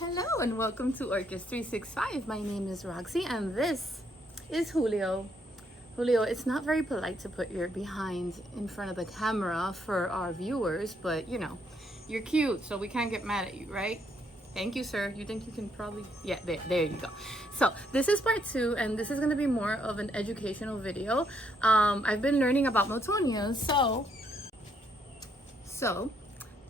Hello and welcome to Orchids 365. My name is Roxy and this is Julio. Julio, it's not very polite to put your behind in front of the camera for our viewers, but you know, you're cute, so we can't get mad at you, right? Thank you, sir. You think you can probably... Yeah, there you go. So this is part 2, and this is going to be more of an educational video. I've been learning about Miltonias, so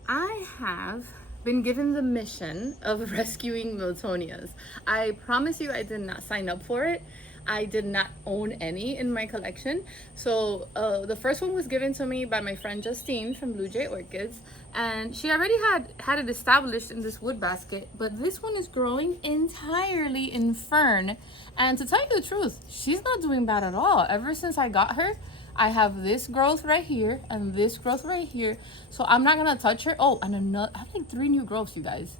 I have been given the mission of rescuing Miltonias. I promise you I did not sign up for it. I did not own any in my collection. So the first one was given to me by my friend Justine from Blue Jay Orchids, and she already had it established in this wood basket, but this one is growing entirely in fern. And to tell you the truth, she's not doing bad at all. Ever since I got her, I have this growth right here and this growth right here. So I'm not gonna touch her. Oh, and another, I have like 3 new growths, you guys.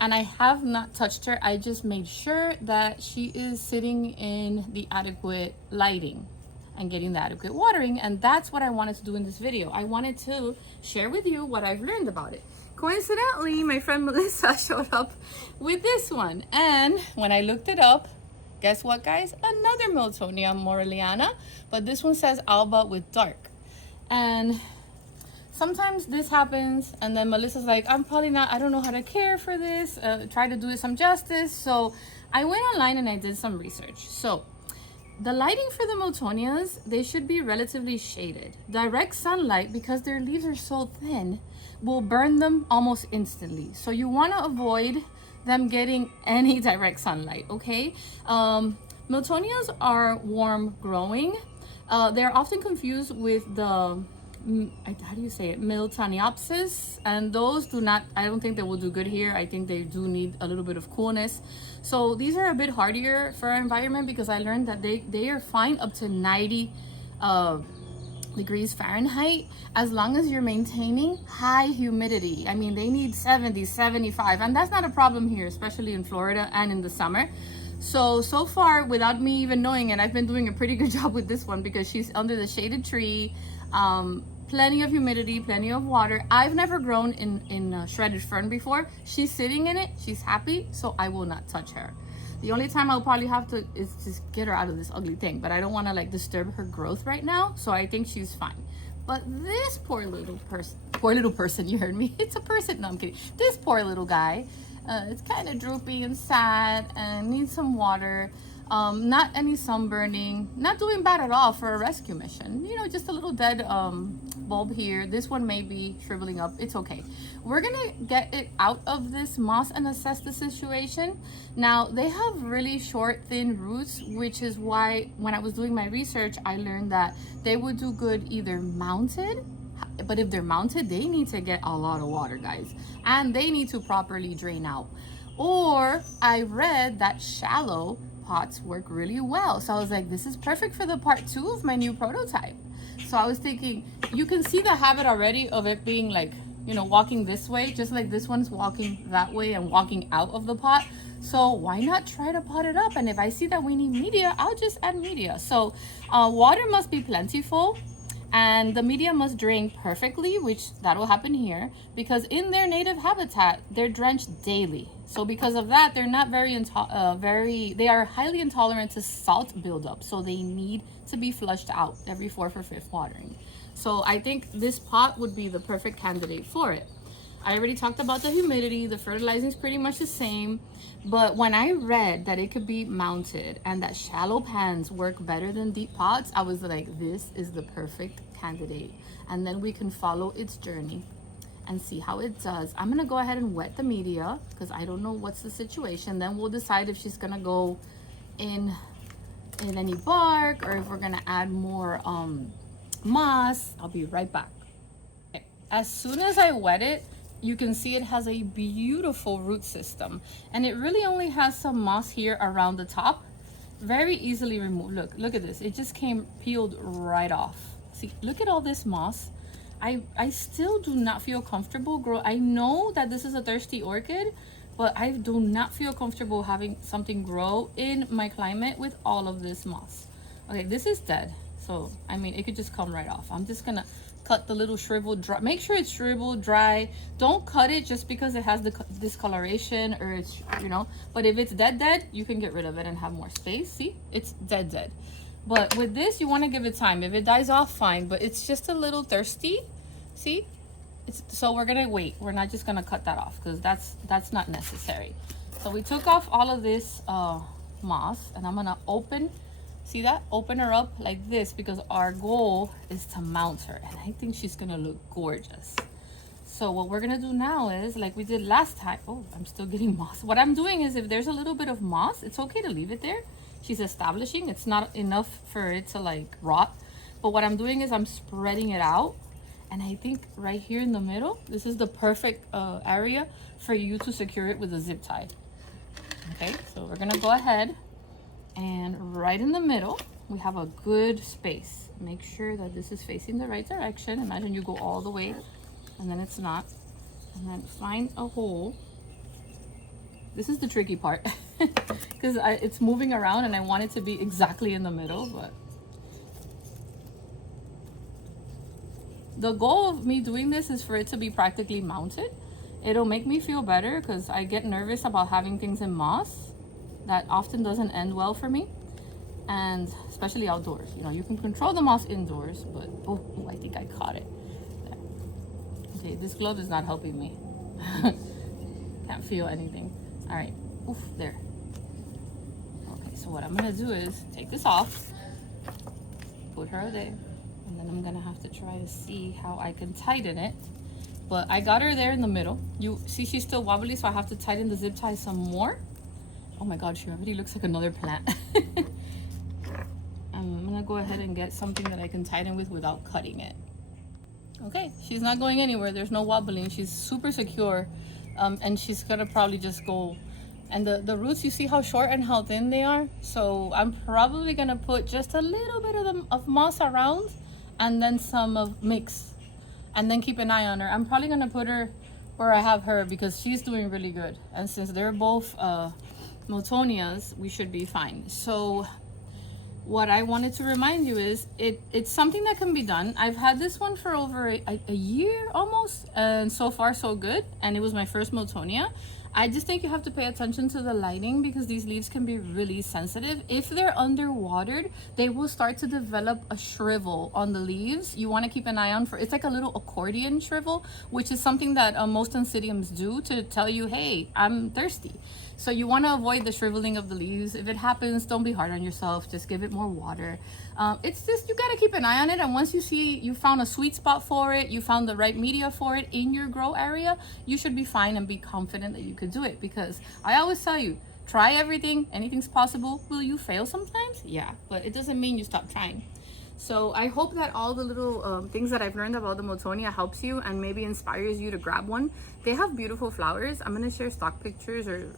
And I have not touched her. I just made sure that she is sitting in the adequate lighting and getting the adequate watering. And that's what I wanted to do in this video. I wanted to share with you what I've learned about it. Coincidentally, my friend Melissa showed up with this one. And when I looked it up, guess what, guys? Another Miltonia Moreliana, but this one says Alba with dark. And sometimes this happens, and then Melissa's like, I don't know how to care for this, try to do it some justice. So I went online and I did some research. So the lighting for the Miltonias, they should be relatively shaded. Direct sunlight, because their leaves are so thin, will burn them almost instantly. So you want to avoid them getting any direct sunlight, okay? Miltonias are warm growing. They're often confused with the, how do you say it, Miltoniopsis, and those do not, I don't think they will do good here. I think they do need a little bit of coolness. So these are a bit hardier for our environment, because I learned that they are fine up to 90 degrees Fahrenheit, as long as you're maintaining high humidity. I mean, they need 70, 75, and that's not a problem here, especially in Florida and in the summer. So far, without me even knowing it, I've been doing a pretty good job with this one, because she's under the shaded tree, plenty of humidity, plenty of water. I've never grown in shredded fern before. She's sitting in it, she's happy, so I will not touch her. The only time I'll probably have to is just get her out of this ugly thing, but I don't want to like disturb her growth right now, so I think she's fine. But this poor little person, you heard me, it's a person, no I'm kidding. This poor little guy, it's kind of droopy and sad and needs some water. Not any sunburning, not doing bad at all for a rescue mission. You know, just a little dead bulb here. This one may be shriveling up. It's okay. We're gonna get it out of this moss and assess the situation. Now, they have really short, thin roots, which is why when I was doing my research, I learned that they would do good either mounted, but if they're mounted, they need to get a lot of water, guys, and they need to properly drain out. Or I read that shallow pots work really well. So I was like, this is perfect for the part 2 of my new prototype. So I was thinking, you can see the habit already of it being like, you know, walking this way, just like this one's walking that way and walking out of the pot. So why not try to pot it up? And if I see that we need media, I'll just add media. So water must be plentiful, and the media must drain perfectly, which that will happen here, because in their native habitat, they're drenched daily. So because of that, they're not they are highly intolerant to salt buildup. So they need to be flushed out every 4th or 5th watering. So I think this pot would be the perfect candidate for it. I already talked about the humidity. The fertilizing is pretty much the same. But when I read that it could be mounted and that shallow pans work better than deep pots, I was like, this is the perfect candidate. And then we can follow its journey and see how it does. I'm gonna go ahead and wet the media, because I don't know what's the situation. Then we'll decide if she's gonna go in any bark, or if we're gonna add more moss. I'll be right back. Okay. As soon as I wet it, you can see it has a beautiful root system, and it really only has some moss here around the top. Very easily removed. Look at this. It just came peeled right off. See, look at all this moss. I still do not feel comfortable I know that this is a thirsty orchid, but I do not feel comfortable having something grow in my climate with all of this moss. Okay, this is dead. So, I mean, it could just come right off. I'm just gonna cut the little shriveled dry. Make sure it's shriveled dry. Don't cut it just because it has the discoloration or it's, you know, but if it's dead, you can get rid of it and have more space. See, it's dead. But with this, you want to give it time. If it dies off, fine, but it's just a little thirsty. See, so we're gonna wait. We're not just gonna cut that off because that's not necessary. So we took off all of this moss, and I'm gonna open, see that? Open her up like this because our goal is to mount her, and I think she's gonna look gorgeous. So what we're gonna do now is, like we did last time, oh, I'm still getting moss. What I'm doing is, if there's a little bit of moss, it's okay to leave it there. She's establishing, it's not enough for it to like rot. But what I'm doing is I'm spreading it out. And I think right here in the middle, this is the perfect area for you to secure it with a zip tie. Okay, so we're gonna go ahead and right in the middle, we have a good space. Make sure that this is facing the right direction. Imagine you go all the way and then it's not. And then find a hole. This is the tricky part because it's moving around and I want it to be exactly in the middle, but the goal of me doing this is for it to be practically mounted. It'll make me feel better because I get nervous about having things in moss. That often doesn't end well for me. And especially outdoors. You know, you can control the moss indoors, but oh, I think I caught it. There. Okay, this glove is not helping me. Can't feel anything. All right, oof, there. Okay, so what I'm gonna do is take this off, put her there. And then I'm gonna have to try to see how I can tighten it. But I got her there in the middle. You see she's still wobbly, so I have to tighten the zip tie some more. Oh my God, she already looks like another plant. I'm gonna go ahead and get something that I can tighten with without cutting it. Okay, she's not going anywhere. There's no wobbling. She's super secure. And she's gonna probably just go. And the roots, you see how short and how thin they are? So I'm probably gonna put just a little bit of moss around and then some of mix, and then keep an eye on her. I'm probably gonna put her where I have her because she's doing really good, and since they're both Miltonias, we should be fine. So what I wanted to remind you is it's something that can be done. I've had this one for over a year almost, and so far so good, and it was my first Miltonia. I just think you have to pay attention to the lighting because these leaves can be really sensitive. If they're underwatered, they will start to develop a shrivel on the leaves. You want to keep an eye on for, it's like a little accordion shrivel, which is something that most Oncidiums do to tell you, hey, I'm thirsty. So you want to avoid the shriveling of the leaves. If it happens, don't be hard on yourself. Just give it more water. It's just, you got to keep an eye on it. And once you see you found a sweet spot for it, you found the right media for it in your grow area, you should be fine and be confident that you could do it. Because I always tell you, try everything. Anything's possible. Will you fail sometimes? Yeah, but it doesn't mean you stop trying. So I hope that all the little things that I've learned about the Miltonia helps you and maybe inspires you to grab one. They have beautiful flowers. I'm going to share stock pictures or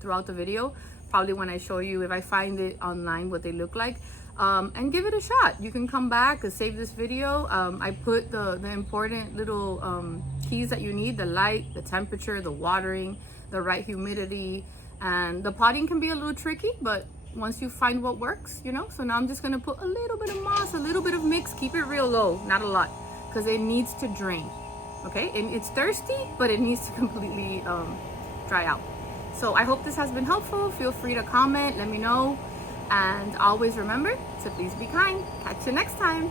throughout the video, probably when I show you, if I find it online, what they look like. And give it a shot. You can come back and save this video. I put the important little keys that you need: the light, the temperature, the watering, the right humidity, and the potting can be a little tricky, but once you find what works, you know. So now I'm just gonna put a little bit of moss, a little bit of mix. Keep it real low, not a lot, because it needs to drain. Okay, and it's thirsty, but it needs to completely dry out. So I hope this has been helpful. Feel free to comment, let me know, and always remember to please be kind. Catch you next time.